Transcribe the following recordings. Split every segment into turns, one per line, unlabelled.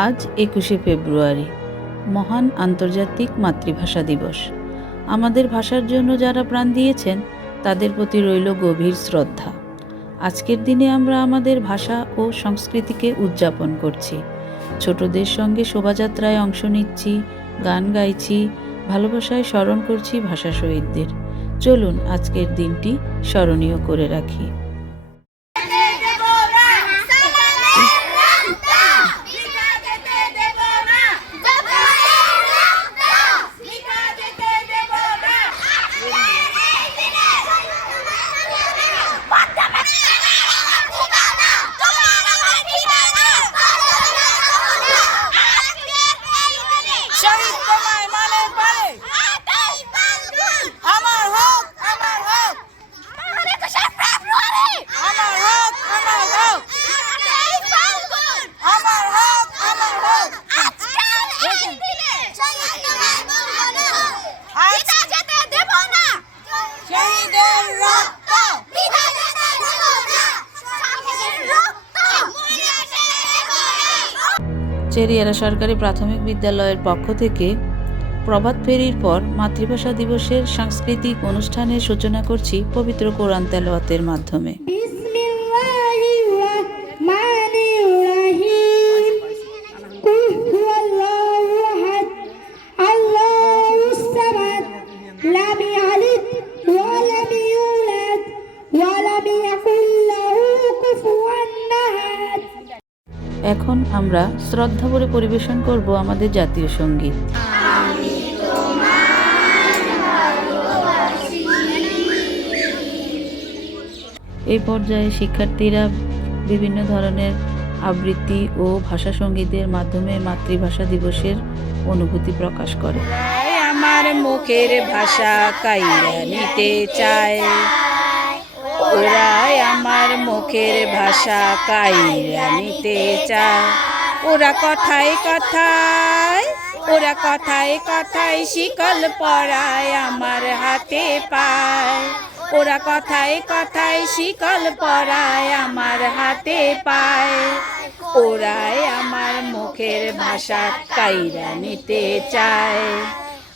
আজ একুশে ফেব্রুয়ারি, মহান আন্তর্জাতিক মাতৃভাষা দিবস। আমাদের ভাষার জন্য যারা প্রাণ দিয়েছেন, তাদের প্রতি রইল গভীর শ্রদ্ধা। আজকের দিনে আমরা আমাদের ভাষা ও সংস্কৃতিকে উদযাপন করছি। ছোটদের সঙ্গে শোভাযাত্রায় অংশ নিচ্ছি, গান গাইছি, ভালোবাসায় স্মরণ করছি ভাষা শহীদদের চলুন আজকের দিনটি স্মরণীয় করে রাখি
শহীদ তোমায় মনে পড়ে আমার হোক আমার হোক আমার হোক আমার হোক আমার হোক আমার হোক শহীদের রক্ত
চেরিয়ারা সরকারি প্রাথমিক বিদ্যালয়ের পক্ষ থেকে প্রভাত ফেরির পর মাতৃভাষা দিবসের সাংস্কৃতিক অনুষ্ঠানের সূচনা করছি পবিত্র কোরআন তেলাওয়াতের মাধ্যমে। এখন আমরা শ্রদ্ধা ভরে পরিবেশন করব আমাদের জাতীয় সংগীত। এই পর্যায়ে শিক্ষার্থীরা বিভিন্ন ধরনের আবৃত্তি ও ভাষা সঙ্গীতের মাধ্যমে মাতৃভাষা দিবসের অনুভূতি প্রকাশ করে।
আমার মুখের ভাষা কাইরা নিতে চায়। ওরাই আমার মুখের ভাষা কাইরা নিতে চায় ওরা কথায় কথায়, ওরা কথায় কথায় শিকল পরায় আমার হাতে পায়। ওরা কথায় কথায় শিকল পরায় আমার হাতে পায়। ওরাই আমার মুখের ভাষা কাইরা নিতে চায়।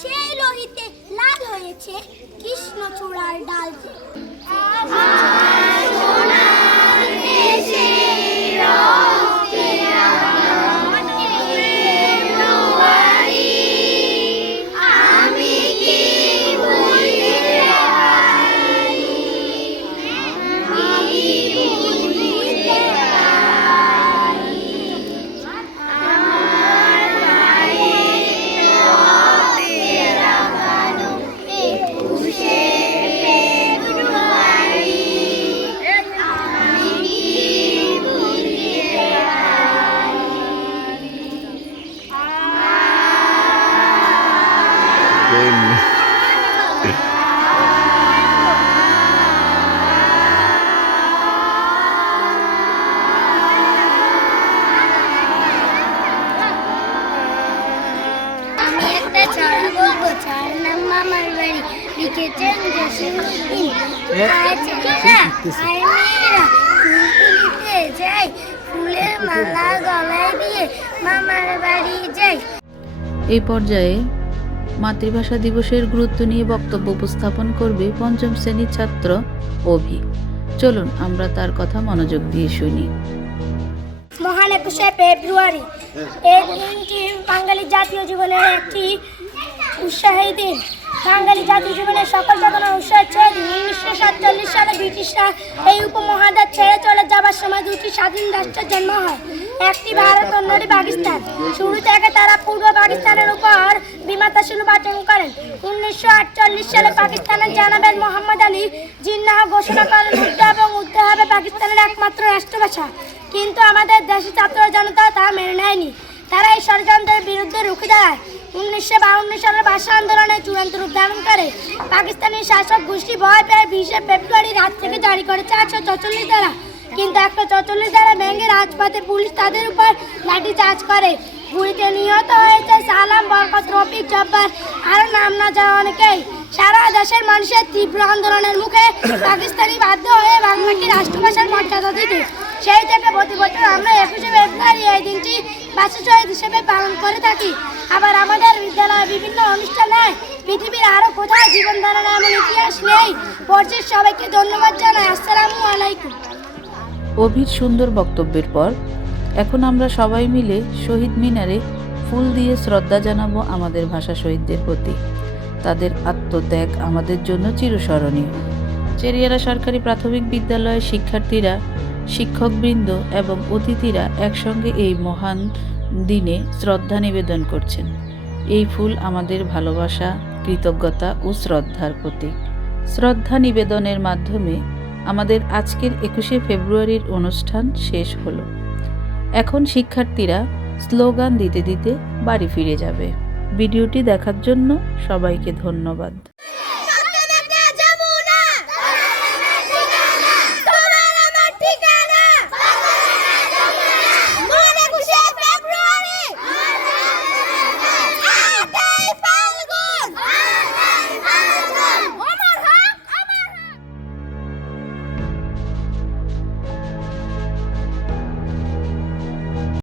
সেই লোহিতে লাল হয়েছে কৃষ্ণচূড়ার ডাল যে। একটা ছড়া বলব ছড়ার নাম মামার বাড়ি। লিখেছেন জসিমুদ্দিন। আজ মেয়েরা মেয়েরা ফুল তুলিতে যাই। ফুলের মালা গলায় দিয়ে মামার বাড়ি যাই।
এই পর্যায়ে মাতৃভাষা দিবসের গুরুত্ব নিয়ে বক্তব্য উপস্থাপন করবে পঞ্চম শ্রেণির ছাত্র অভি। চলুন আমরা তার কথা মনোযোগ দিয়ে শুনি।
মহান একুশে ফেব্রুয়ারি। এই দিনটি বাঙালি জাতীয় জীবনের একটি উৎসাহী দিন। বাঙালি জাতীয় জীবনের সকল উৎসাহের ছেড়ে দিন। উনিশশো সাতচল্লিশ সালে ব্রিটিশরা এই উপমহাদেশ ছেড়ে চলে যাবার সময় দুটি স্বাধীন রাষ্ট্রের জন্ম হয়। একটি ভারত, অন্যটি পাকিস্তান। শুরু থেকে তারা পূর্ব পাকিস্তানের উপর বিমাতা বাচন করেন। উনিশশো আটচল্লিশ সালে পাকিস্তানের জানাবেন মোহাম্মদ আলী জিন্নাহ ঘোষণা করেন উর্দু এবং উর্দু হবে পাকিস্তানের একমাত্র রাষ্ট্রভাষা। কিন্তু আমাদের দেশি ছাত্র জনতা তা মেনে নেয়নি। তারা এই ষড়যন্ত্রের বিরুদ্ধে রুখে দাঁড়ায়। উনিশশো বাউন্ন সালের ভাষা আন্দোলনে চূড়ান্ত রূপ ধারণ করে পাকিস্তানি শাসক গোষ্ঠী ভয় পেয়ে বিশে ফেব্রুয়ারি রাত থেকে জারি করে চারশো চৌচল্লিশ ধারা। কিন্তু একশো চৌচল্লিশ ধারা ভেঙে রাজপথে পুলিশ তাদের উপর লাঠি চার্জ করে। গুলিতে নিহত হয়েছে সালাম বরকত রফিক জব্বার আরও নাম না যাওয়া অনেকেই। সারা দেশের মানুষের তীব্র আন্দোলনের মুখে পাকিস্তানি বাধ্য হয়ে বাংলাকে রাষ্ট্রভাষার মর্যাদা দিতে সেই থেকে প্রতি বছর আমরা একুশে ফেব্রুয়ারি এই দিনটি বাসা শহীদ হিসেবে পালন করে থাকি। আবার আমাদের বিদ্যালয়ে বিভিন্ন অনুষ্ঠানে পৃথিবীর আরও কোথাও জীবন ধারণা এমন ইতিহাস নেই। পড়ছে সবাইকে ধন্যবাদ জানাই। আসসালামু আলাইকুম।
অভির সুন্দর বক্তব্যের পর এখন আমরা সবাই মিলে শহীদ মিনারে ফুল দিয়ে শ্রদ্ধা জানাব আমাদের ভাষা শহীদদের প্রতি। তাদের আত্মত্যাগ আমাদের জন্য চিরস্মরণীয়। চেরিয়ারা সরকারি প্রাথমিক বিদ্যালয়ের শিক্ষার্থীরা শিক্ষকবৃন্দ এবং অতিথিরা একসঙ্গে এই মহান দিনে শ্রদ্ধা নিবেদন করছেন। এই ফুল আমাদের ভালোবাসা, কৃতজ্ঞতা ও শ্রদ্ধার প্রতীক। শ্রদ্ধা নিবেদনের মাধ্যমে আমাদের আজকের একুশে ফেব্রুয়ারির অনুষ্ঠান শেষ হলো। এখন শিক্ষার্থীরা স্লোগান দিতে দিতে বাড়ি ফিরে যাবে। ভিডিওটি দেখার জন্য সবাইকে ধন্যবাদ।